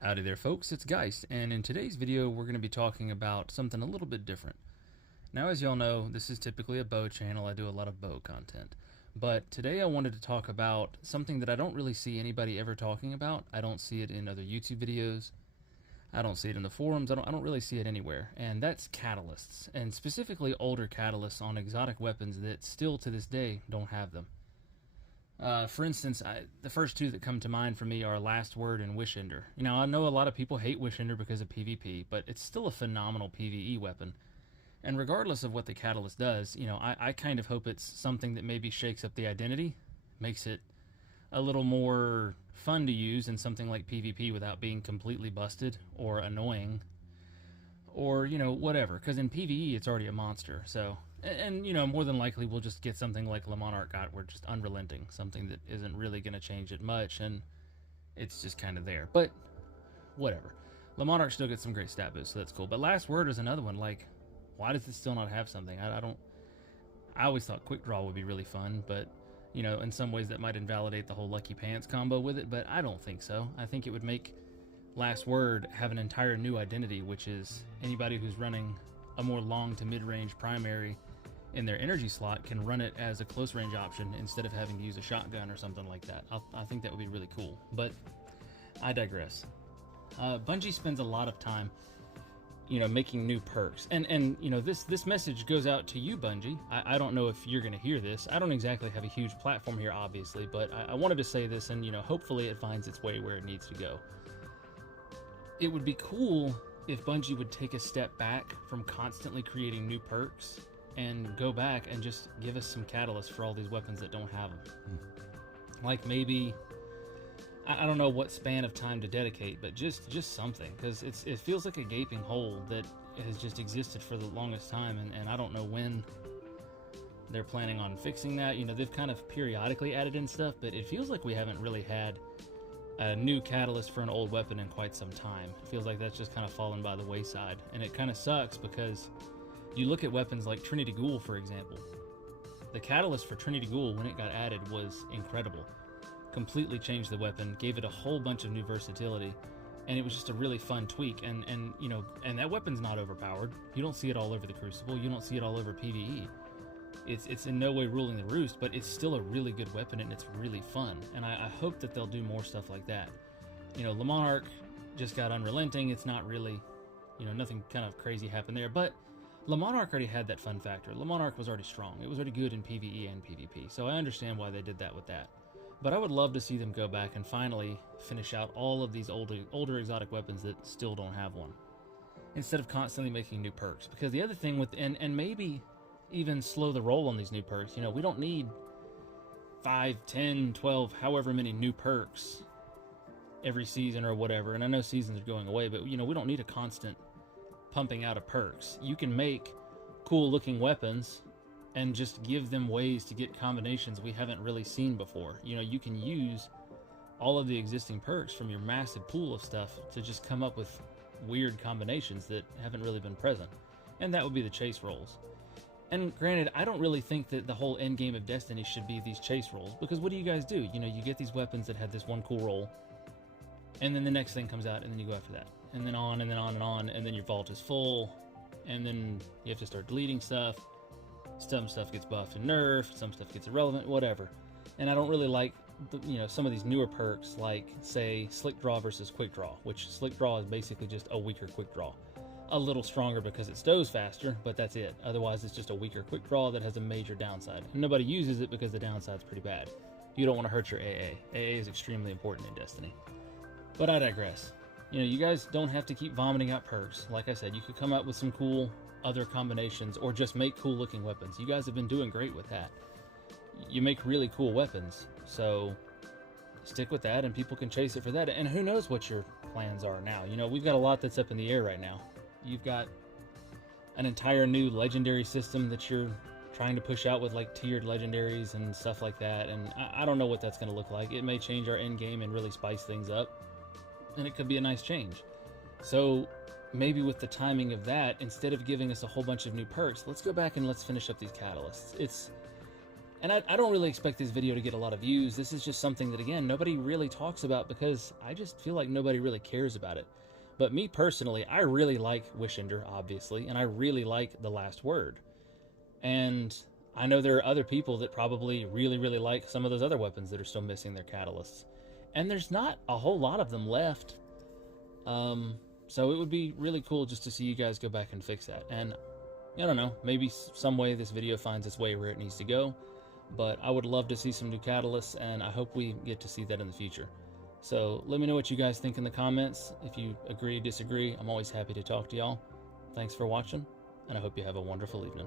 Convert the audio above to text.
Howdy there folks, it's Geist, and in today's video we're going to be talking about something a little bit different. Now as y'all know, this is typically a bow channel, I do a lot of bow content. But today I wanted to talk about something that I don't really see anybody ever talking about. I don't see it in other YouTube videos, I don't see it in the forums, I don't really see it anywhere. And that's catalysts, and specifically older catalysts on exotic weapons that still to this day don't have them. For instance, the first two that come to mind for me are Last Word and Wish Ender. I know a lot of people hate Wish Ender because of PvP, but it's still a phenomenal PvE weapon. And regardless of what the Catalyst does, I kind of hope it's something that maybe shakes up the identity, makes it a little more fun to use in something like PvP without being completely busted or annoying or, whatever. Because in PvE, it's already a monster, so and more than likely we'll just get something like Le Monarch got, where just unrelenting, something that isn't really going to change it much, and it's just kind of there. But whatever, Le Monarch still gets some great stat boosts, so that's cool. But Last Word is another one. Like, why does it still not have something? I always thought Quick Draw would be really fun, but in some ways that might invalidate the whole Lucky Pants combo with it, but I don't think so. I think it would make Last Word have an entire new identity, which is anybody who's running a more long to mid-range primary in their energy slot can run it as a close range option instead of having to use a shotgun or something like that. I think that would be really cool, but I digress. Bungie spends a lot of time, making new perks, and this message goes out to you, Bungie. I don't know if you're going to hear this. I don't exactly have a huge platform here, obviously, but I wanted to say this, and hopefully it finds its way where it needs to go. It would be cool if Bungie would take a step back from constantly creating new perks and go back and just give us some catalysts for all these weapons that don't have them. Like maybe, I don't know what span of time to dedicate, but just something, because it feels like a gaping hole that has just existed for the longest time, and I don't know when they're planning on fixing that. They've kind of periodically added in stuff, but it feels like we haven't really had a new catalyst for an old weapon in quite some time. It feels like that's just kind of fallen by the wayside, and it kind of sucks because you look at weapons like Trinity Ghoul, for example. The catalyst for Trinity Ghoul, when it got added, was incredible. Completely changed the weapon, gave it a whole bunch of new versatility, and it was just a really fun tweak. And that weapon's not overpowered. You don't see it all over the Crucible. You don't see it all over PvE. It's in no way ruling the roost, but it's still a really good weapon, and it's really fun. And I hope that they'll do more stuff like that. Le Monarch just got Unrelenting. It's not really, nothing kind of crazy happened there, but Le Monarch already had that fun factor. Le Monarch was already strong. It was already good in PvE and PvP, so I understand why they did that with that. But I would love to see them go back and finally finish out all of these older exotic weapons that still don't have one, instead of constantly making new perks. Because the other thing with, and maybe even slow the roll on these new perks. We don't need 5, 10, 12, however many new perks every season or whatever. And I know seasons are going away, but we don't need a constant pumping out of perks. You can make cool looking weapons and just give them ways to get combinations we haven't really seen before. You can use all of the existing perks from your massive pool of stuff to just come up with weird combinations that haven't really been present. And that would be the chase rolls. And granted, I don't really think that the whole end game of Destiny should be these chase rolls, because what do you guys do? You get these weapons that had this one cool roll, and then the next thing comes out, and then you go after that, and then on and then on and on, and then your vault is full, and then you have to start deleting stuff. Some stuff gets buffed and nerfed, some stuff gets irrelevant, whatever. And I don't really like some of these newer perks, like say Slick Draw versus Quick Draw, which Slick Draw is basically just a weaker Quick Draw. A little stronger because it stows faster, but that's it. Otherwise, it's just a weaker Quick Draw that has a major downside. And nobody uses it because the downside's pretty bad. You don't want to hurt your AA. AA is extremely important in Destiny. But I digress. You guys don't have to keep vomiting out perks. Like I said, you could come up with some cool other combinations, or just make cool looking weapons. You guys have been doing great with that. You make really cool weapons, so stick with that and people can chase it for that. And who knows what your plans are now. We've got a lot that's up in the air right now. You've got an entire new legendary system that you're trying to push out with like tiered legendaries and stuff like that, and I don't know what that's going to look like. It may change our end game and really spice things up, and it could be a nice change. So maybe with the timing of that, instead of giving us a whole bunch of new perks, let's go back and let's finish up these catalysts. And I don't really expect this video to get a lot of views. This is just something that, again, nobody really talks about because I just feel like nobody really cares about it. But me personally, I really like Wishender, obviously, and I really like The Last Word. And I know there are other people that probably really, really like some of those other weapons that are still missing their catalysts. And there's not a whole lot of them left. So it would be really cool just to see you guys go back and fix that. And I don't know, maybe some way this video finds its way where it needs to go. But I would love to see some new catalysts, and I hope we get to see that in the future. So let me know what you guys think in the comments. If you agree, disagree, I'm always happy to talk to y'all. Thanks for watching, and I hope you have a wonderful evening.